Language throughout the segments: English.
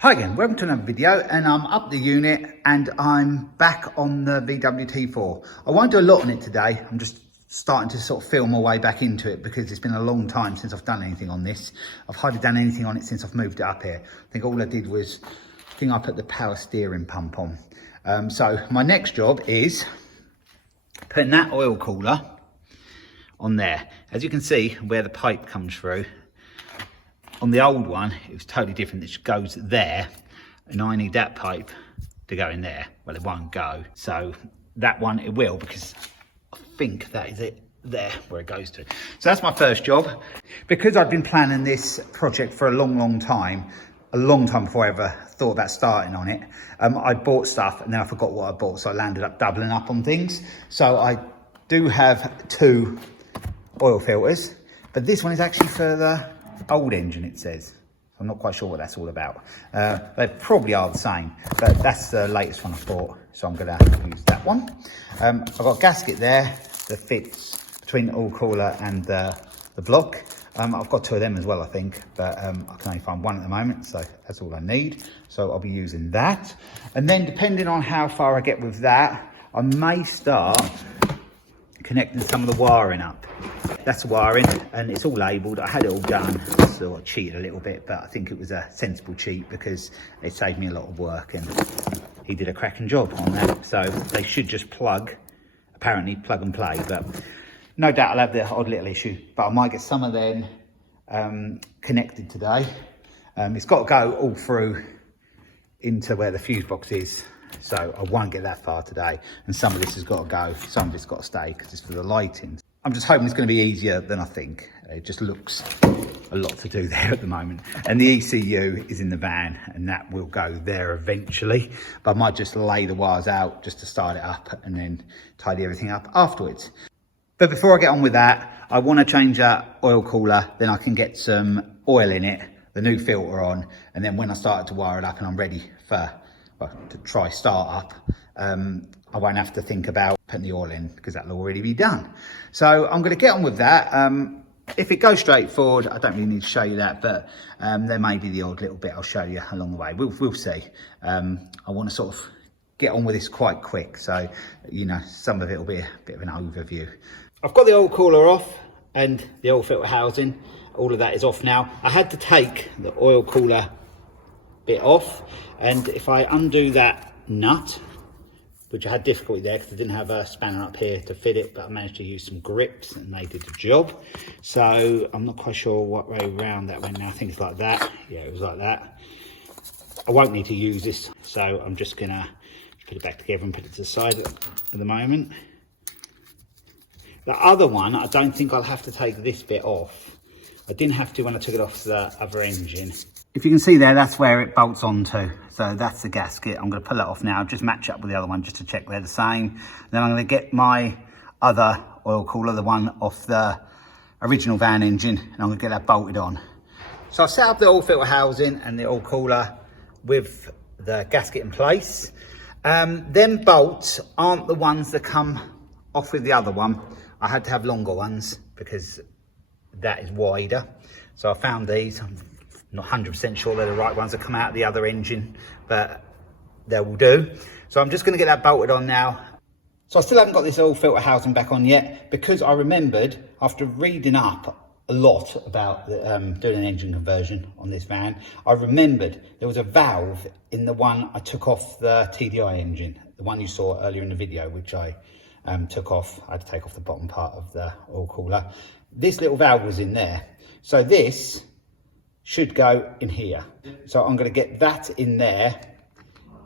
Hi again, welcome to another video, and I'm up the unit and I'm back on the Veedub T4. I won't do a lot on it today. I'm just starting to sort of feel my way back into it because it's been a long time since I've done anything on this. I've hardly done anything on it since I've moved it up here. I think all I did was, I put the power steering pump on. So my next job is putting that oil cooler on there. As you can see where the pipe comes through, on the old one, it was totally different. It goes there, and I need that pipe to go in there. Well, it won't go. So that one, it will, because I think that is it there where it goes to. So that's my first job. Because I've been planning this project for a long time before I ever thought about starting on it, I bought stuff and then I forgot what I bought. So I landed up doubling up on things. So I do have 2 oil filters, but this one is actually for the old engine, it says. I'm not quite sure what that's all about. They probably are the same, but that's the latest one I bought, so I'm gonna use that one. I've got a gasket there that fits between the oil cooler and the block. I've got 2 of them as well, I think, but I can only find one at the moment, so that's all I need. So I'll be using that. And then depending on how far I get with that, I may start connecting some of the wiring up. That's the wiring, and it's all labelled. I had it all done, so I cheated a little bit, but I think it was a sensible cheat because it saved me a lot of work, and he did a cracking job on that. So they should just apparently plug and play, but no doubt I'll have the odd little issue, but I might get some of them connected today. It's got to go all through into where the fuse box is, so I won't get that far today, and some of this has got to go, some of it's got to stay because it's for the lighting. I'm just hoping it's going to be easier than I think. It just looks a lot to do there at the moment. And the ECU is in the van, and that will go there eventually. But I might just lay the wires out just to start it up and then tidy everything up afterwards. But before I get on with that, I want to change that oil cooler. Then I can get some oil in it, the new filter on. And then when I start to wire it up and I'm ready to try start up, I won't have to think about putting the oil in because that'll already be done. So I'm going to get on with that. If it goes straight forward, I don't really need to show you that, but there may be the odd little bit I'll show you along the way. We'll see. I want to sort of get on with this quite quick, so you know, some of it will be a bit of an overview. I've got the oil cooler off and the oil filter housing. All of that is off now. I had to take the oil cooler bit off, and if I undo that nut, which I had difficulty there because I didn't have a spanner up here to fit it, but I managed to use some grips and they did the job. So I'm not quite sure what way round that went now. I think it's like that. Yeah, it was like that. I won't need to use this, so I'm just gonna put it back together and put it to the side at the moment. The other one, I don't think I'll have to take this bit off. I didn't have to when I took it off the other engine. If you can see there, that's where it bolts onto. So that's the gasket. I'm going to pull that off now, just match up with the other one just to check they're the same. Then I'm going to get my other oil cooler, the one off the original van engine, and I'm going to get that bolted on. So I've set up the oil filter housing and the oil cooler with the gasket in place. Them bolts aren't the ones that come off with the other one. I had to have longer ones because that is wider. So I found these. I'm not 100% sure they're the right ones that come out of the other engine, but they will do. So I'm just going to get that bolted on now. So I still haven't got this oil filter housing back on yet because I remembered after reading up a lot about doing an engine conversion on this van, I remembered there was a valve in the one I took off the TDI engine, the one you saw earlier in the video, which I took off. I had to take off the bottom part of the oil cooler. This little valve was in there. So this should go in here. So I'm going to get that in there.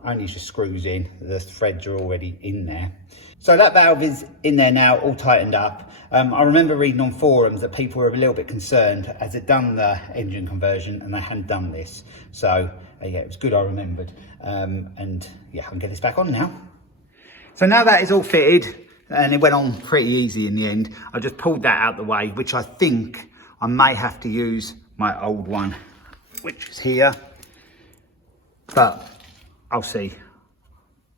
Only just screws in. The threads are already in there. So that valve is in there now, all tightened up. I remember reading on forums that people were a little bit concerned as they'd done the engine conversion and they hadn't done this. So yeah, it was good I remembered. And yeah, I can get this back on now. So now that is all fitted, and it went on pretty easy in the end. I just pulled that out the way, which I think I may have to use my old one, which is here, but I'll see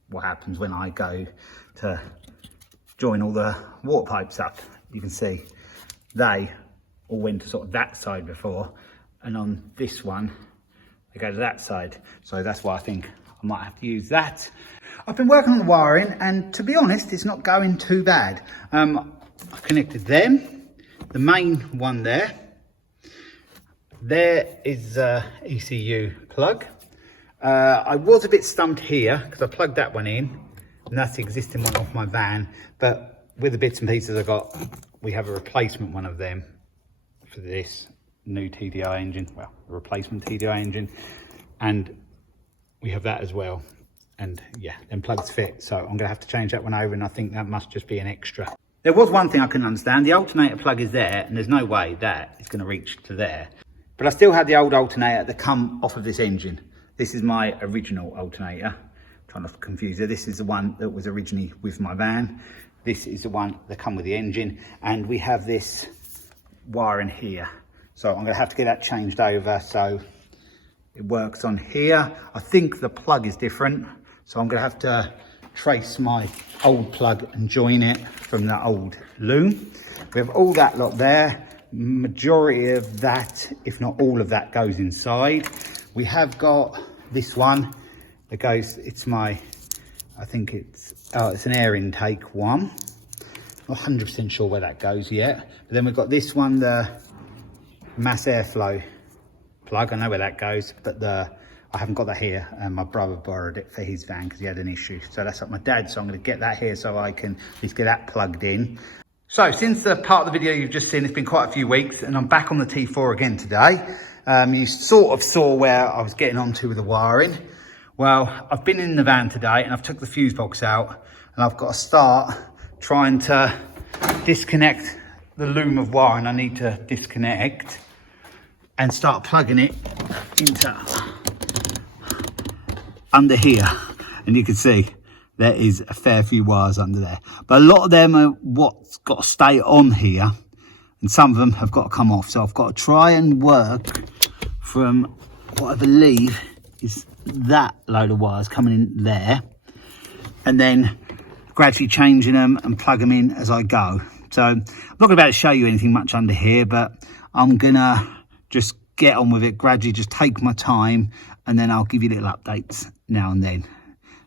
what happens when I go to join all the water pipes up. You can see they all went to sort of that side before, and on this one they go to that side. So that's why I think I might have to use that. I've been working on the wiring, and to be honest, it's not going too bad. I've connected them, the main one there. There is a ECU plug. I was a bit stumped here because I plugged that one in, and that's the existing one off my van. But with the bits and pieces I got, we have a replacement one of them for this new TDI engine. Well, a replacement TDI engine, and we have that as well. And yeah, them plugs fit. So I'm gonna have to change that one over, and I think that must just be an extra. There was one thing I couldn't understand. The alternator plug is there, and there's no way that it's gonna reach to there. But I still had the old alternator that come off of this engine. This is my original alternator. Trying not to confuse it. This is the one that was originally with my van. This is the one that come with the engine. And we have this wiring here. So I'm gonna have to get that changed over so it works on here. I think the plug is different. So I'm gonna have to trace my old plug and join it from the old loom. We have all that lot there. Majority of that, if not all of that, goes inside. We have got this one that goes, it's my, I think it's an air intake one. Not 100% sure where that goes yet. But then we've got this one, the mass airflow plug. I know where that goes, but I haven't got that here, and my brother borrowed it for his van because he had an issue. So that's at my dad's, so I'm going to get that here so I can at least get that plugged in. So since the part of the video you've just seen, it's been quite a few weeks, and I'm back on the T4 again today. You sort of saw where I was getting onto with the wiring. Well, I've been in the van today and I've took the fuse box out, and I've got to start trying to disconnect the loom of wiring I need to disconnect and start plugging it into under here. And you can see there is a fair few wires under there, but a lot of them are what's got to stay on here, and some of them have got to come off. So I've got to try and work from what I believe is that load of wires coming in there, and then gradually changing them and plug them in as I go. So I'm not going to be able to show you anything much under here, but I'm gonna just get on with it gradually, just take my time, and then I'll give you little updates now and then,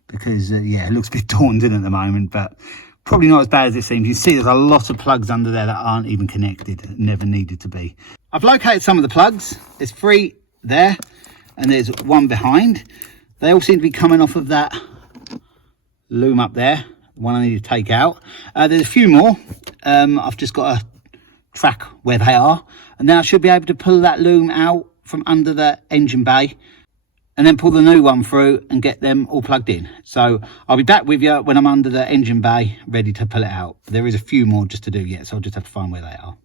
because yeah, it looks a bit daunting at the moment, but probably not as bad as it seems. You see there's a lot of plugs under there that aren't even connected, never needed to be. I've located some of the plugs. There's 3 there, and there's 1 behind. They all seem to be coming off of that loom up there, one I need to take out. There's a few more. I've just got to track where they are, and then I should be able to pull that loom out from under the engine bay, and then pull the new one through and get them all plugged in. So I'll be back with you when I'm under the engine bay, ready to pull it out. There is a few more just to do yet, so I'll just have to find where they are.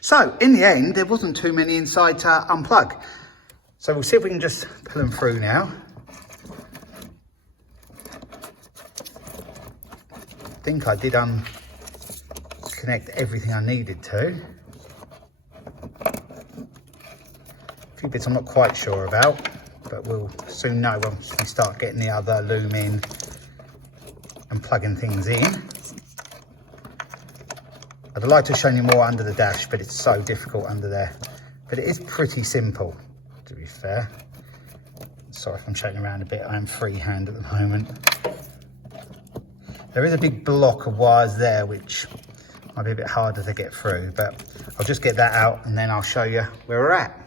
So in the end, there wasn't too many inside to unplug. So we'll see if we can just pull them through now. I think I did connect everything I needed to. A few bits I'm not quite sure about, but we'll soon know once we start getting the other loom in and plugging things in. I'd like to show you more under the dash, but it's so difficult under there. But it is pretty simple, to be fair. Sorry if I'm showing around a bit, I am freehand at the moment. There is a big block of wires there, which might be a bit harder to get through, but I'll just get that out and then I'll show you where we're at.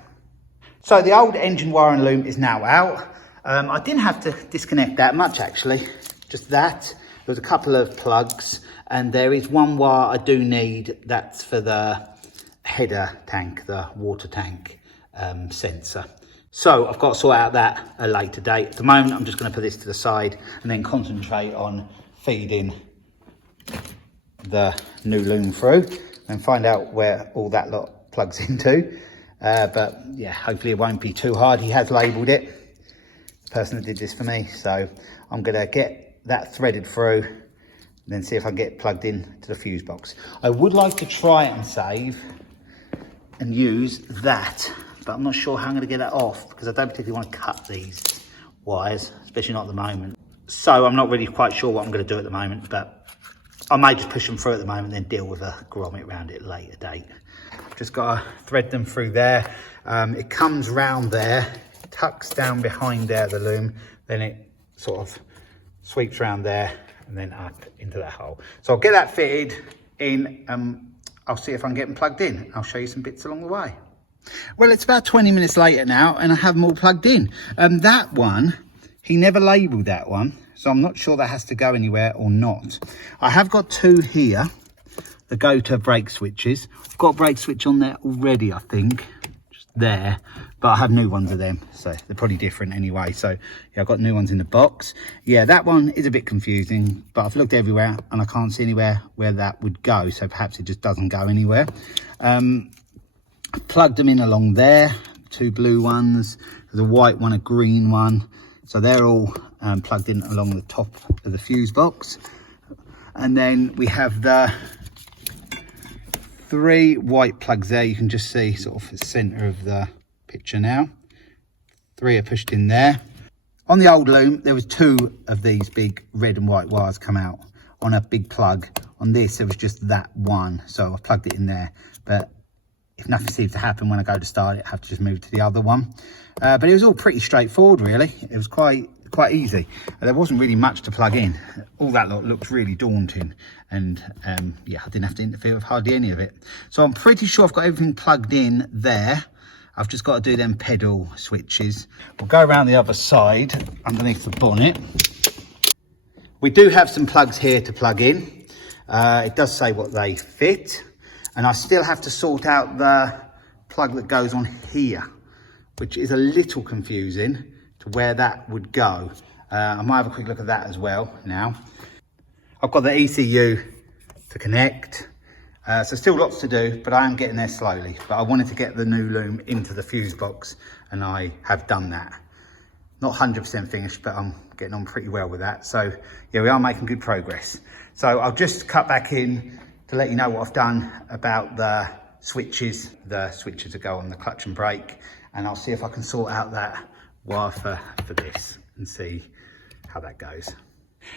So the old engine wiring loom is now out. I didn't have to disconnect that much actually, just that. There was a couple of plugs, and there is 1 wire I do need. That's for the header tank, the water tank sensor. So I've got to sort out that at a later date. At the moment, I'm just going to put this to the side and then concentrate on feeding the new loom through and find out where all that lot plugs into. But yeah, hopefully it won't be too hard. He has labelled it, the person that did this for me. So I'm going to get that threaded through and then see if I can get plugged in to the fuse box. I would like to try and save and use that, but I'm not sure how I'm going to get that off because I don't particularly want to cut these wires, especially not at the moment. So I'm not really quite sure what I'm going to do at the moment, but I may just push them through at the moment and then deal with a grommet around it at a later date. Just got to thread them through there. It comes round there tucks down behind there, the loom, then it sort of sweeps around there and then up into that hole. So I'll get that fitted in. I'll see if I can get them plugged in. I'll show you some bits along the way. Well, it's about 20 minutes later now and I have them all plugged in. That one, he never labelled that one, so I'm not sure that has to go anywhere or not. I have got two here that go to brake switches. I've got a brake switch on there already, I think, just there, but I have new ones of them, so they're probably different anyway. So yeah, I've got new ones in the box. Yeah, that one is a bit confusing, but I've looked everywhere and I can't see anywhere where that would go, so perhaps it just doesn't go anywhere. I've plugged them in along there, two blue ones, there's a white one, a green one. So they're all plugged in along the top of the fuse box. And then we have the 3 white plugs there. You can just see sort of the center of the picture now. 3 are pushed in there. On the old loom, there was 2 of these big red and white wires come out on a big plug. On this, there was just that one. So I plugged it in there. But if nothing seems to happen when I go to start it, I have to just move to the other one. But it was all pretty straightforward, really. It was quite easy. There wasn't really much to plug in. All that lot looked really daunting. And yeah, I didn't have to interfere with hardly any of it. So I'm pretty sure I've got everything plugged in there. I've just got to do them pedal switches. We'll go around the other side underneath the bonnet. We do have some plugs here to plug in. It does say what they fit. And I still have to sort out the plug that goes on here, which is a little confusing to where that would go. I might have a quick look at that as well now. I've got the ECU to connect. So still lots to do, but I am getting there slowly. But I wanted to get the new loom into the fuse box and I have done that. Not 100% finished, but I'm getting on pretty well with that. So yeah, we are making good progress. So I'll just cut back in to let you know what I've done about the switches that go on the clutch and brake, and I'll see if I can sort out that wire for this and see how that goes.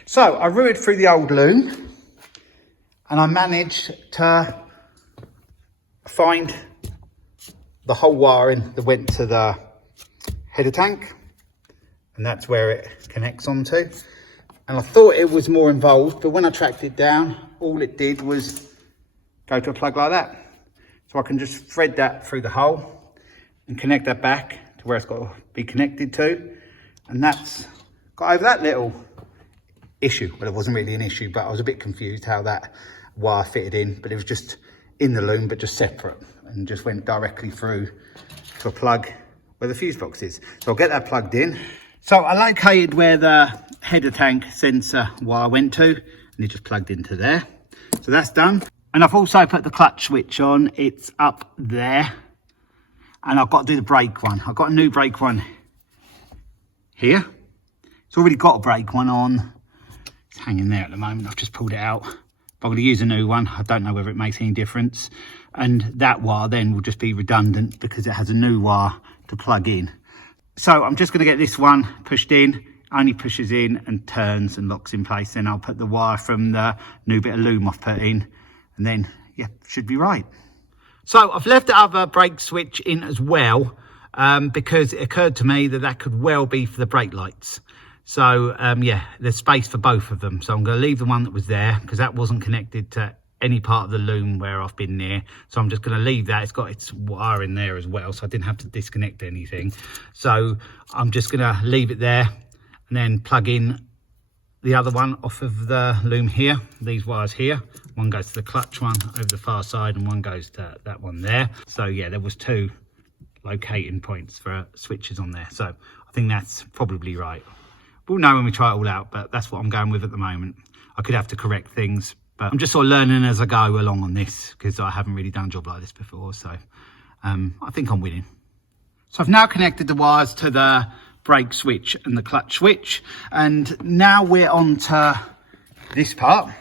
So I rooted through the old loom and I managed to find the whole wiring that went to the header tank, and that's where it connects onto. And I thought it was more involved, but when I tracked it down, all it did was go to a plug like that. So I can just thread that through the hole and connect that back to where it's got to be connected to. And that's got over that little issue. Well, it wasn't really an issue, but I was a bit confused how that wire fitted in, but it was just in the loom, but just separate, and just went directly through to a plug where the fuse box is. So I'll get that plugged in. So I located where the header tank sensor wire went to, and it just plugged into there. So that's done. And I've also put the clutch switch on. It's up there. And I've got to do the brake one. I've got a new brake one here. It's already got a brake one on. It's hanging there at the moment. I've just pulled it out. But I'm going to use a new one. I don't know whether it makes any difference. And that wire then will just be redundant because it has a new wire to plug in. So I'm just going to get this one pushed in. Only pushes in and turns and locks in place. Then I'll put the wire from the new bit of loom I've put in. And then, yeah, should be right. So I've left the other brake switch in as well, because it occurred to me that that could well be for the brake lights. So, yeah, there's space for both of them. So I'm going to leave the one that was there because that wasn't connected to any part of the loom where I've been near. So I'm just going to leave that. It's got its wire in there as well, so I didn't have to disconnect anything. So I'm just going to leave it there and then plug in the other one off of the loom here. These wires here, one goes to the clutch one over the far side and one goes to that one there. So yeah, there was 2 locating points for switches on there. So I think that's probably right. We'll know when we try it all out, but that's what I'm going with at the moment. I could have to correct things, but I'm just sort of learning as I go along on this because I haven't really done a job like this before. So I think I'm winning. So I've now connected the wires to the brake switch and the clutch switch, and now we're on to this part.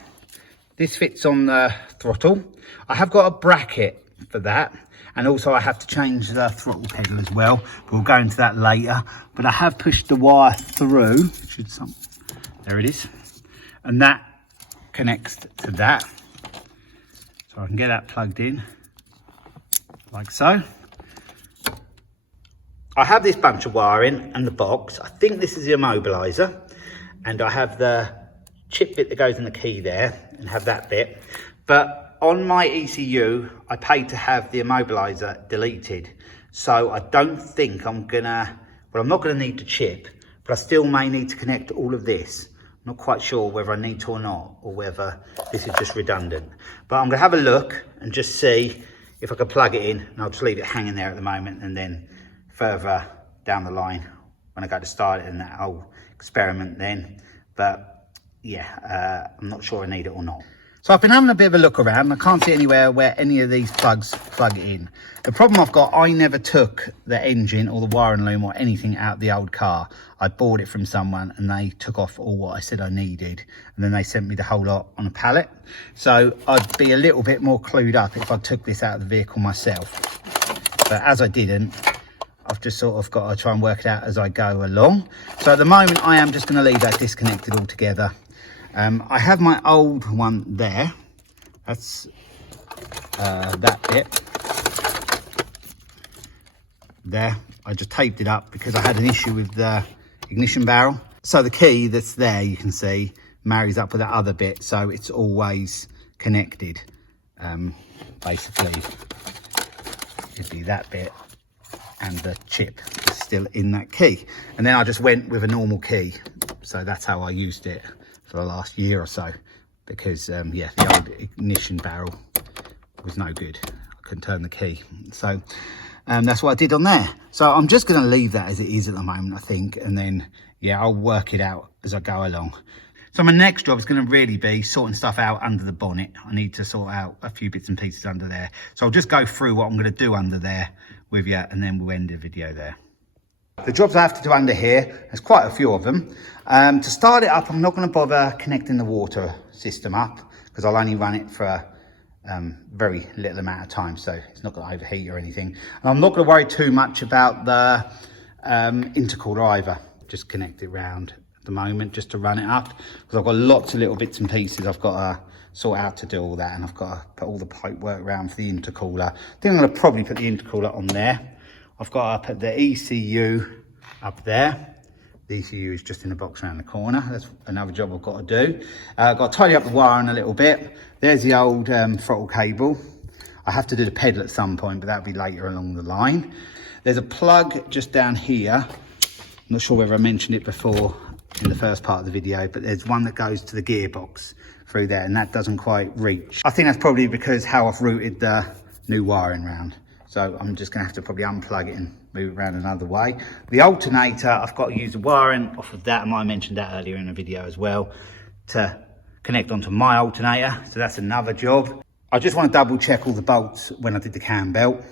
This fits on the throttle. I have got a bracket for that, and also I have to change the throttle pedal as well. We'll go into that later, but I have pushed the wire through. There it is, and that connects to that, so I can get that plugged in like so. I have this bunch of wiring and the box. I think this is the immobilizer, and I have the chip bit that goes in the key there and have that bit. But on my ECU, I paid to have the immobilizer deleted. So I don't think I'm gonna, well, I'm not gonna need the chip, but I still may need to connect all of this. I'm not quite sure whether I need to or not, or whether this is just redundant. But I'm gonna have a look and just see if I can plug it in, and I'll just leave it hanging there at the moment, and then further down the line when I go to start it and that whole experiment then. But yeah, I'm not sure I need it or not. So I've been having a bit of a look around. I can't see anywhere where any of these plugs plug in. The problem I've got, I never took the engine or the wiring loom or anything out of the old car. I bought it from someone and they took off all what I said I needed, and then they sent me the whole lot on a pallet. So I'd be a little bit more clued up if I took this out of the vehicle myself. But as I didn't, I've just sort of got to try and work it out as I go along. So at the moment, I am just going to leave that disconnected altogether. I have my old one there. That's that bit there. I just taped it up because I had an issue with the ignition barrel. So the key that's there, you can see, marries up with that other bit, so it's always connected. Basically, it'd be that bit, and the chip is still in that key. And then I just went with a normal key. So that's how I used it for the last year or so, because yeah, the old ignition barrel was no good. I couldn't turn the key. So that's what I did on there. So I'm just going to leave that as it is at the moment, I think, and then yeah, I'll work it out as I go along. So my next job is going to really be sorting stuff out under the bonnet. I need to sort out a few bits and pieces under there. So I'll just go through what I'm going to do under there with you, and then we'll end the video there. The jobs I have to do under here, there's quite a few of them. To start it up, I'm not going to bother connecting the water system up, because I'll only run it for a very little amount of time, so it's not going to overheat or anything. And I'm not going to worry too much about the intercooler either. Just connect it round at the moment just to run it up, because I've got lots of little bits and pieces I've got to sort out to do all that, and I've got to put all the pipe work around for the intercooler. I think I'm going to probably put the intercooler on there. I've got to put the ECU up there. The ECU is just in the box around the corner. That's another job I've got to do. I've got to tidy up the wiring a little bit. There's the old throttle cable. I have to do the pedal at some point, but that'll be later along the line. There's a plug just down here. I'm not sure whether I mentioned it before in the first part of the video, but there's one that goes to the gearbox through there, and that doesn't quite reach. I think that's probably because how I've routed the new wiring round. So I'm just gonna have to probably unplug it and move it around another way. The alternator, I've got to use the wiring off of that. I might have mentioned that earlier in the video as well, to connect onto my alternator. So that's another job. I just want to double check all the bolts when I did the cam belt.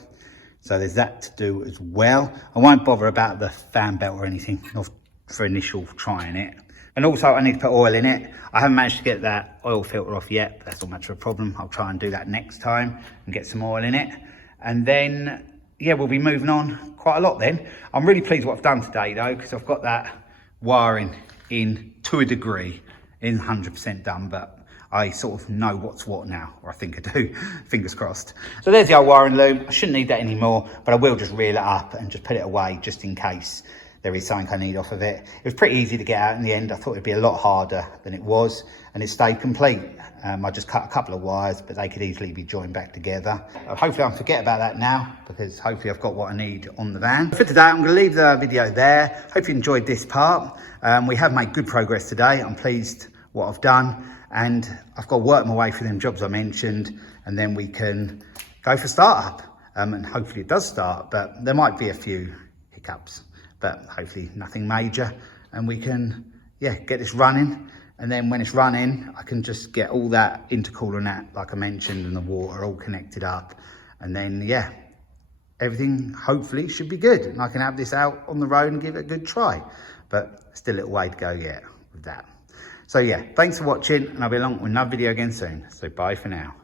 So there's that to do as well. I won't bother about the fan belt or anything, not for initial trying it. And also I need to put oil in it. I haven't managed to get that oil filter off yet, but that's not much of a problem. I'll try and do that next time and get some oil in it. And then, yeah, we'll be moving on quite a lot then. I'm really pleased with what I've done today though, because I've got that wiring in to a degree, in 100% done, but I sort of know what's what now, or I think I do, fingers crossed. So there's the old wiring loom. I shouldn't need that anymore, but I will just reel it up and just put it away just in case there is something I need off of it. It was pretty easy to get out in the end. I thought it'd be a lot harder than it was, and it stayed complete. I just cut a couple of wires, but they could easily be joined back together. Hopefully I'll forget about that now, because hopefully I've got what I need on the van. For today, I'm gonna leave the video there. Hope you enjoyed this part. We have made good progress today. I'm pleased what I've done, and I've got to work my way through them jobs I mentioned, and then we can go for startup. And hopefully it does start, but there might be a few hiccups, but hopefully nothing major, and we can, yeah, get this running. And then when it's running, I can just get all that intercooler and that, like I mentioned, and the water all connected up. And then, yeah, everything hopefully should be good. And I can have this out on the road and give it a good try. But still a little way to go yet with that. So yeah, thanks for watching, and I'll be along with another video again soon. So bye for now.